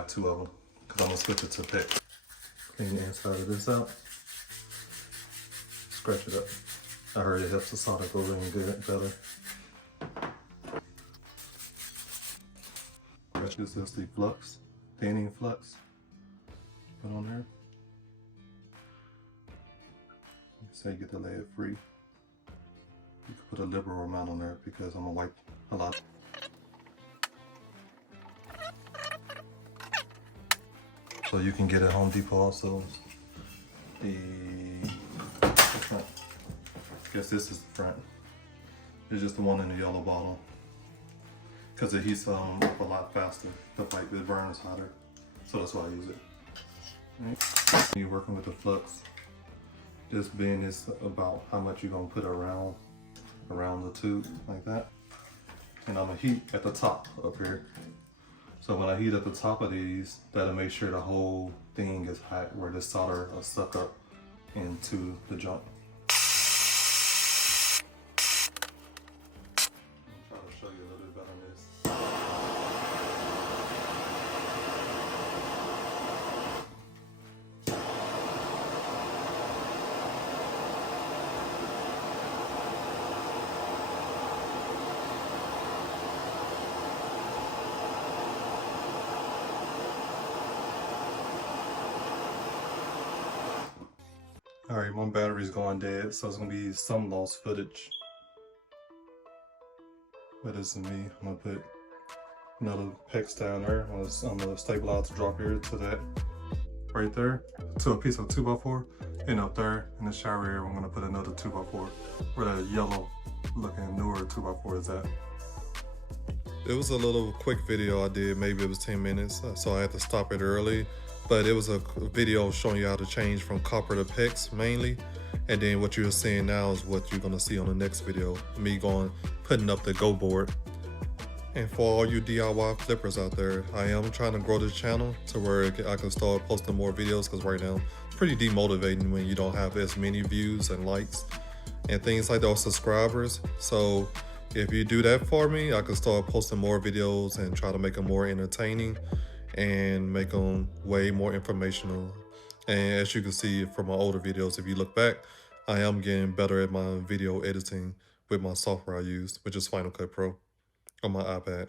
have 2 of them because I'm gonna switch it to PEX. Clean the inside of this out. Scratch it up. I heard it helps the solder go in good, better. This is the flux, thinning flux. Put on there. So you get the lead free. You can put a liberal amount on there because I'm gonna wipe a lot. So you can get at Home Depot also. The front. I guess this is the front. It's just the one in the yellow bottle. Because it heats up a lot faster. The pipe, it burns hotter. So that's why I use it. Right. You're working with the flux. This bin is about how much you're gonna put around the tube, like that. And I'm gonna heat at the top up here. So when I heat at the top of these, that'll make sure the whole thing is hot where the solder will suck up into the junk. I'm trying to show you a little bit better on this. Alright, one battery's going dead, so it's gonna be some lost footage. But this is me. I'm gonna put another PEX down there. I'm gonna stabilize the drop here to that right there, to a piece of 2x4. And up there in the shower area, I'm gonna put another 2x4 where that yellow looking newer 2x4 is at. It was a little quick video I did, maybe it was 10 minutes, so I had to stop it early. But it was a video showing you how to change from copper to PEX mainly. And then what you're seeing now is what you're gonna see on the next video. Me putting up the Go board. And for all you DIY flippers out there, I am trying to grow this channel to where I can start posting more videos, because right now it's pretty demotivating when you don't have as many views and likes and things like those, subscribers. So if you do that for me, I can start posting more videos and try to make them more entertaining and make them way more informational. And as you can see from my older videos, if you look back, I am getting better at my video editing with my software I use, which is Final Cut Pro on my iPad.